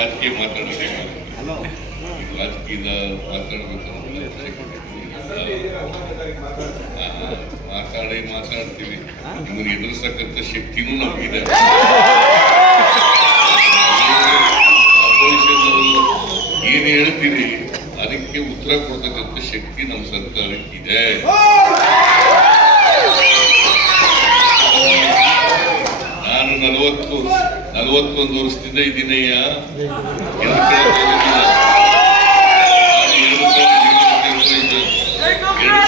ರಾಜಕೀಯ ಮಾತಾಡೋದೇ ರಾಜಕೀಯದ ಮಾತಾಡ್ಬೇಕು ಮಾತಾಡ್ತೀವಿ. ನಿಮ್ಮನ್ನು ಎದುರಿಸತಕ್ಕಂಥ ಶಕ್ತಿನೂ ನಮಗಿದೆ. ಏನ್ ಹೇಳ್ತೀರಿ ಅದಕ್ಕೆ ಉತ್ತರ ಕೊಡ್ತಕ್ಕಂಥ ಶಕ್ತಿ ನಮ್ಮ ಸರ್ಕಾರಕ್ಕಿದೆ. ನಾನು 41 ವರ್ಷದಿಂದ ಇದ್ದೀನಯ್ಯ. ಎರಡು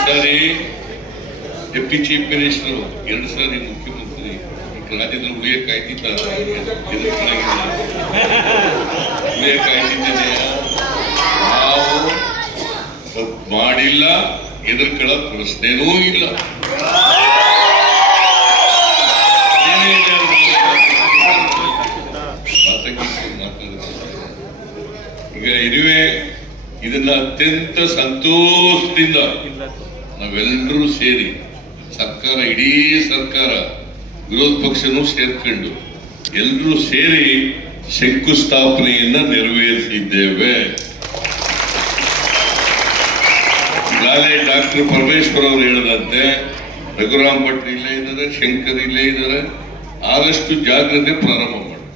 ಸಾರಿ ಡೆಪ್ಟಿ ಚೀಫ್ ಮಿನಿಸ್ಟರ್, 2 ಸಾರಿ ಮುಖ್ಯಮಂತ್ರಿ. ರಾಜ್ಯದಲ್ಲಿ ಉಳಿಯಕ್ಕಾಯ್ತಿದ್ದೇನೆ. ನಾವು ಮಾಡಿಲ್ಲ, ಎದುರ್ಕೊಳ್ಳೋ ಪ್ರಶ್ನೆನೂ ಇಲ್ಲ. ಈಗ ಇರುವೆ ಇದನ್ನ ಅತ್ಯಂತ ಸಂತೋಷದಿಂದ ನಾವೆಲ್ಲರೂ ಸೇರಿ ಸರ್ಕಾರ, ಇಡೀ ಸರ್ಕಾರ, ವಿರೋಧ ಪಕ್ಷನೂ ಸೇರ್ಕೊಂಡು ಎಲ್ಲರೂ ಸೇರಿ ಶಂಕುಸ್ಥಾಪನೆಯನ್ನ ನೆರವೇರಿಸಿದ್ದೇವೆ. ಈಗಾಗಲೇ ಡಾಕ್ಟರ್ ಪರಮೇಶ್ವರ್ ಅವರು ಹೇಳಿದಂತೆ ರಘುರಾಮ್ ಭಟ್ ಇಲ್ಲೇ ಇದ್ದಾರೆ, ಶಂಕರ್ ಇಲ್ಲೇ ಇದ್ದಾರೆ. ಆದಷ್ಟು ಜಾಗ್ರತೆ ಪ್ರಾರಂಭ ಮಾಡಿ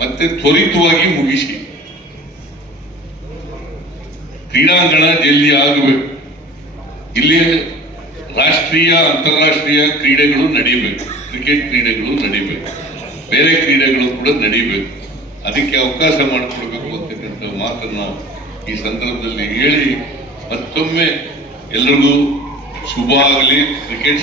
ಮತ್ತೆ ತ್ವರಿತವಾಗಿ ಮುಗಿಸಿ. ಕ್ರೀಡಾಂಗಣ ಜಲ್ದಿ ಆಗಬೇಕು. ಇಲ್ಲಿ ರಾಷ್ಟ್ರೀಯ ಅಂತಾರಾಷ್ಟ್ರೀಯ ಕ್ರೀಡೆಗಳು ನಡೀಬೇಕು, ಕ್ರಿಕೆಟ್ ಕ್ರೀಡೆಗಳು ನಡೀಬೇಕು, ಬೇರೆ ಕ್ರೀಡೆಗಳು ಕೂಡ ನಡೀಬೇಕು. ಅದಕ್ಕೆ ಅವಕಾಶ ಮಾಡಿಕೊಡ್ಬೇಕು ಅಂತಕ್ಕಂಥ ಮಾತನ್ನ ಈ ಸಂದರ್ಭದಲ್ಲಿ ಹೇಳಿ ಮತ್ತೊಮ್ಮೆ ಎಲ್ರಿಗೂ ಶುಭ ಆಗಲಿ. ಕ್ರಿಕೆಟ್